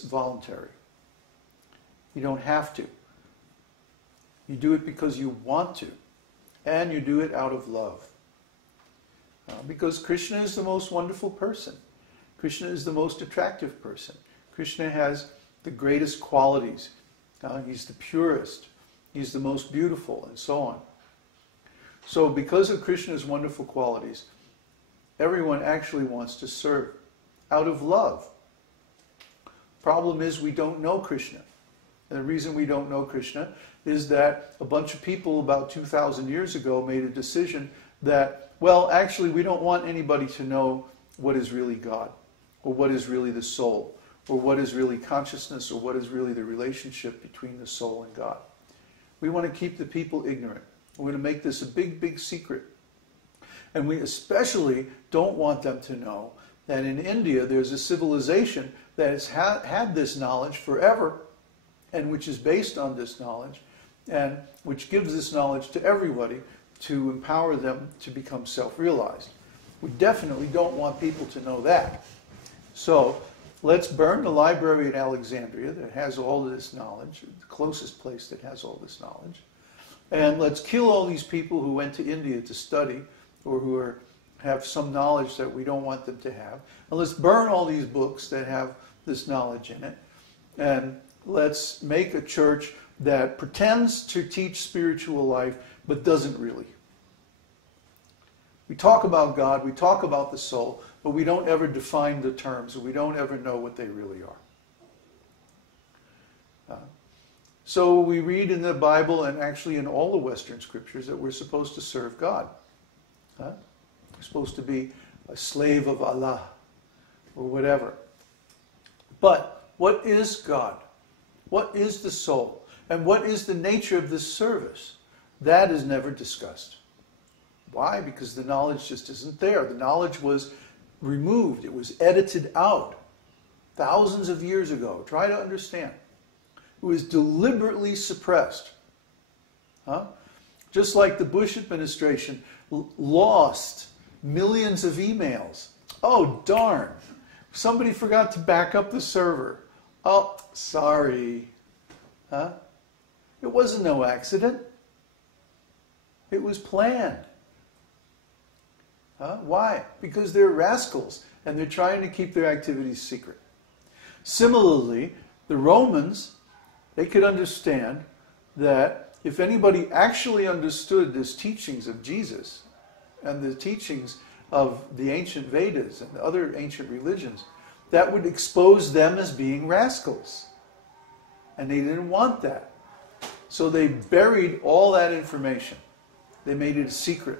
it's voluntary. You don't have to. You do it because you want to. And you do it out of love. Because Krishna is the most wonderful person. Krishna is the most attractive person. Krishna has the greatest qualities. He's the purest. He's the most beautiful, and so on. So because of Krishna's wonderful qualities, everyone actually wants to serve out of love. Problem is, we don't know Krishna. And the reason we don't know Krishna is that a bunch of people about 2,000 years ago made a decision that, well, actually we don't want anybody to know what is really God, or what is really the soul, or what is really consciousness, or what is really the relationship between the soul and God. We want to keep the people ignorant. We're going to make this a big, big secret. And we especially don't want them to know that in India there's a civilization that has had this knowledge forever, and which is based on this knowledge, and which gives this knowledge to everybody to empower them to become self-realized. We definitely don't want people to know that. So let's burn the library at Alexandria that has all of this knowledge, the closest place that has all this knowledge. And let's kill all these people who went to India to study, or who have some knowledge that we don't want them to have. And let's burn all these books that have this knowledge in it. And let's make a church that pretends to teach spiritual life, but doesn't really. We talk about God, we talk about the soul, but we don't ever define the terms, or we don't ever know what they really are. So we read in the Bible, and actually in all the Western scriptures, that we're supposed to serve God. We're supposed to be a slave of Allah, or whatever. But what is God? What is the soul? And what is the nature of this service? That is never discussed. Why? Because the knowledge just isn't there. The knowledge was removed. It was edited out thousands of years ago. Try to understand. It was deliberately suppressed. Just like the Bush administration lost millions of emails. Oh, darn. Somebody forgot to back up the server. Oh, sorry. It wasn't no accident. It was planned. Why? Because they're rascals, and they're trying to keep their activities secret. Similarly, the Romans, they could understand that if anybody actually understood these teachings of Jesus and the teachings of the ancient Vedas and the other ancient religions, that would expose them as being rascals. And they didn't want that. So they buried all that information. They made it a secret.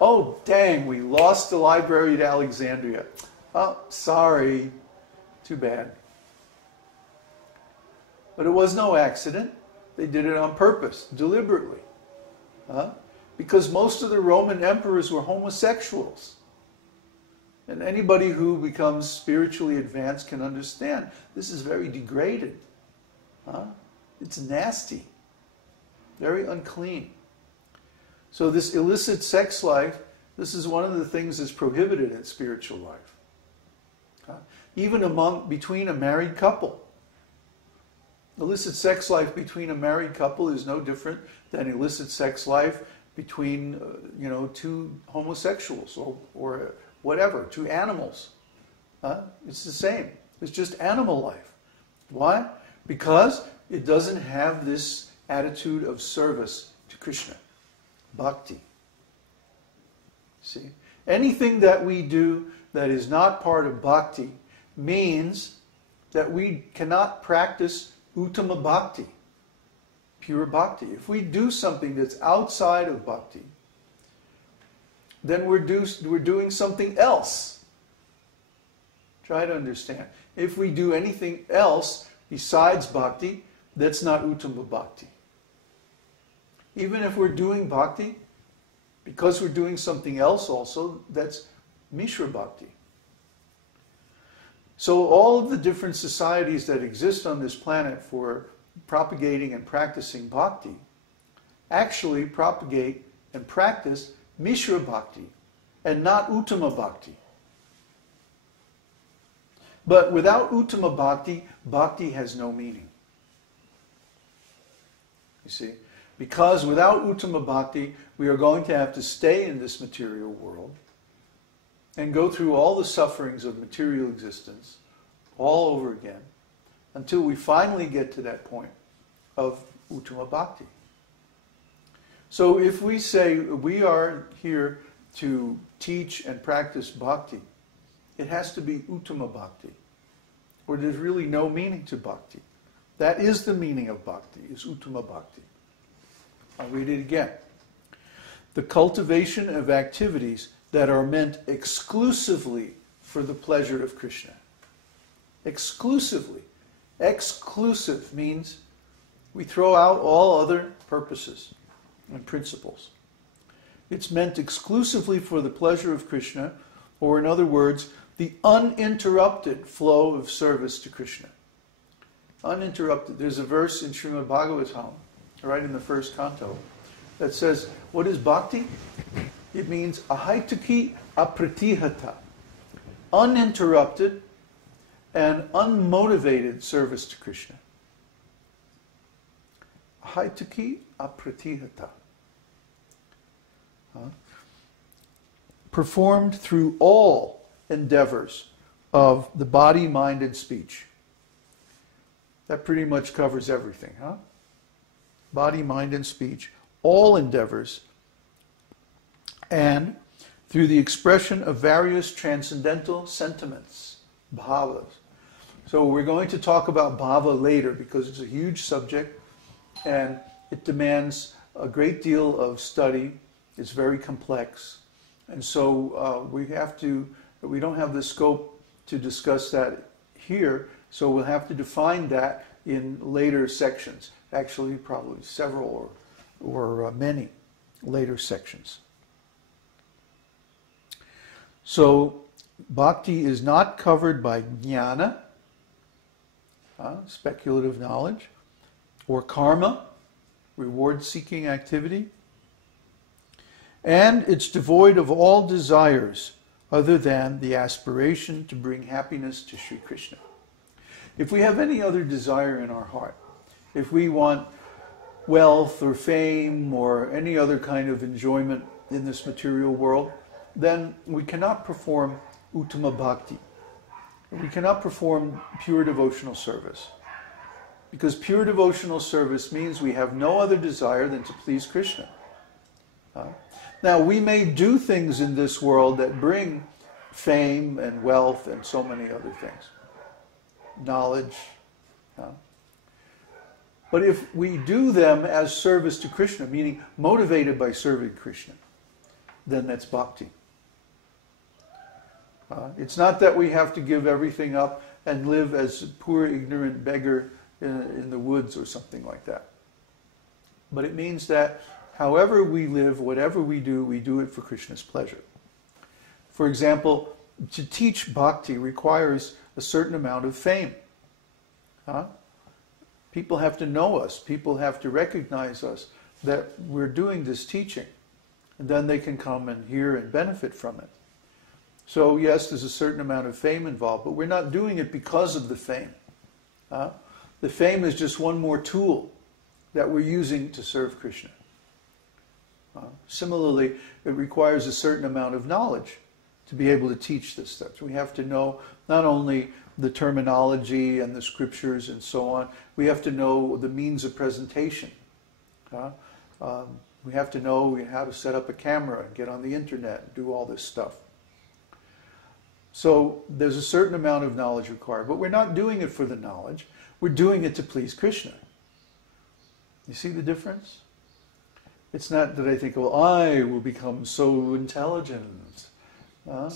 Oh, dang, we lost the library at Alexandria. Oh, sorry. Too bad. But it was no accident. They did it on purpose, deliberately. Because most of the Roman emperors were homosexuals. And anybody who becomes spiritually advanced can understand this is very degraded. It's nasty. Very unclean. So this illicit sex life, this is one of the things that's prohibited in spiritual life. Even between a married couple. Illicit sex life between a married couple is no different than illicit sex life between two homosexuals or whatever, two animals. It's the same. It's just animal life. Why? Because it doesn't have this attitude of service to Krishna. Bhakti. See? Anything that we do that is not part of bhakti means that we cannot practice Uttama-bhakti, pure bhakti. If we do something that's outside of bhakti, then we're doing something else. Try to understand. If we do anything else besides bhakti, that's not Uttama-bhakti. Even if we're doing bhakti, because we're doing something else also, that's Mishra bhakti. So all of the different societies that exist on this planet for propagating and practicing bhakti actually propagate and practice Mishra bhakti and not Uttama-bhakti. But without Uttama-bhakti, bhakti has no meaning. You see? Because without Uttama-bhakti, we are going to have to stay in this material world and go through all the sufferings of material existence all over again until we finally get to that point of Uttama-bhakti. So if we say we are here to teach and practice bhakti, it has to be Uttama-bhakti, or there's really no meaning to bhakti. That is the meaning of bhakti, is Uttama-bhakti. I'll read it again. The cultivation of activities that are meant exclusively for the pleasure of Krishna. Exclusively. Exclusive means we throw out all other purposes and principles. It's meant exclusively for the pleasure of Krishna, or in other words, the uninterrupted flow of service to Krishna. Uninterrupted. There's a verse in Srimad Bhagavatam, right in the first canto, that says, what is bhakti? It means ahaituki apratihata, uninterrupted and unmotivated service to Krishna. Ahaituki apratihata. Performed through all endeavors of the body, mind, and speech. That pretty much covers everything, huh? Body, mind, and speech. All endeavors. And through the expression of various transcendental sentiments, bhāvas. So we're going to talk about bhava later because it's a huge subject and it demands a great deal of study. It's very complex. And so we don't have the scope to discuss that here, so we'll have to define that in later sections. Actually, probably several or many later sections. So, bhakti is not covered by jñāna, speculative knowledge, or karma, reward-seeking activity, and it's devoid of all desires other than the aspiration to bring happiness to Śrī Kṛṣṇa. If we have any other desire in our heart, if we want wealth or fame or any other kind of enjoyment in this material world, then we cannot perform Uttama-bhakti. We cannot perform pure devotional service. Because pure devotional service means we have no other desire than to please Krishna. Now, we may do things in this world that bring fame and wealth and so many other things. Knowledge. But if we do them as service to Krishna, meaning motivated by serving Krishna, then that's bhakti. It's not that we have to give everything up and live as a poor, ignorant beggar in the woods or something like that. But it means that however we live, whatever we do it for Krishna's pleasure. For example, to teach bhakti requires a certain amount of fame. People have to know us. People have to recognize us that we're doing this teaching. And then they can come and hear and benefit from it. So yes, there's a certain amount of fame involved, but we're not doing it because of the fame. The fame is just one more tool that we're using to serve Krishna. Similarly, it requires a certain amount of knowledge to be able to teach this stuff. So we have to know not only the terminology and the scriptures and so on, we have to know the means of presentation. We have to know how to set up a camera and get on the internet and do all this stuff. So there's a certain amount of knowledge required, but we're not doing it for the knowledge. We're doing it to please Krishna. You see the difference? It's not that I think, well, I will become so intelligent. There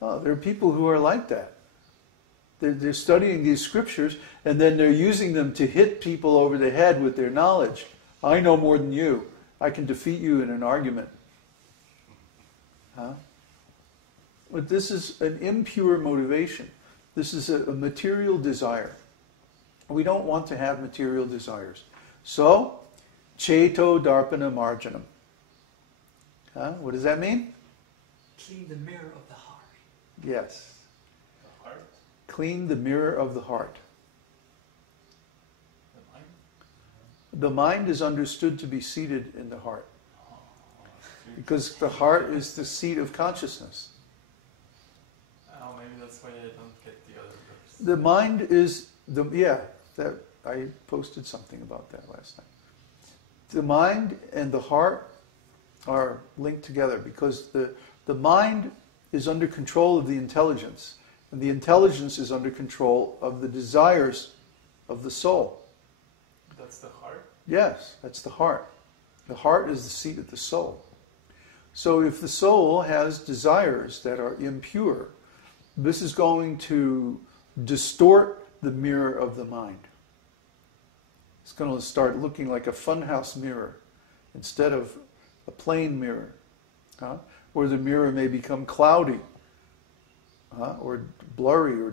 are people who are like that. They're studying these scriptures and then they're using them to hit people over the head with their knowledge. I know more than you. I can defeat you in an argument. But this is an impure motivation. This is a material desire. We don't want to have material desires. So, Cheto Darpana Marjanam. What does that mean? Clean the mirror of the heart. Yes. The heart clean the mirror of the heart. The mind? The mind is understood to be seated in the heart. Because the heart is the seat of consciousness. Oh, maybe that's why I don't get the other verse. The mind is that I posted something about that last night. The mind and the heart are linked together because the mind is under control of the intelligence, and the intelligence is under control of the desires of the soul. That's the heart? Yes, that's the heart. The heart is the seat of the soul. So if the soul has desires that are impure, this is going to distort the mirror of the mind. It's going to start looking like a funhouse mirror instead of a plain mirror. Or the mirror may become cloudy, or blurry, or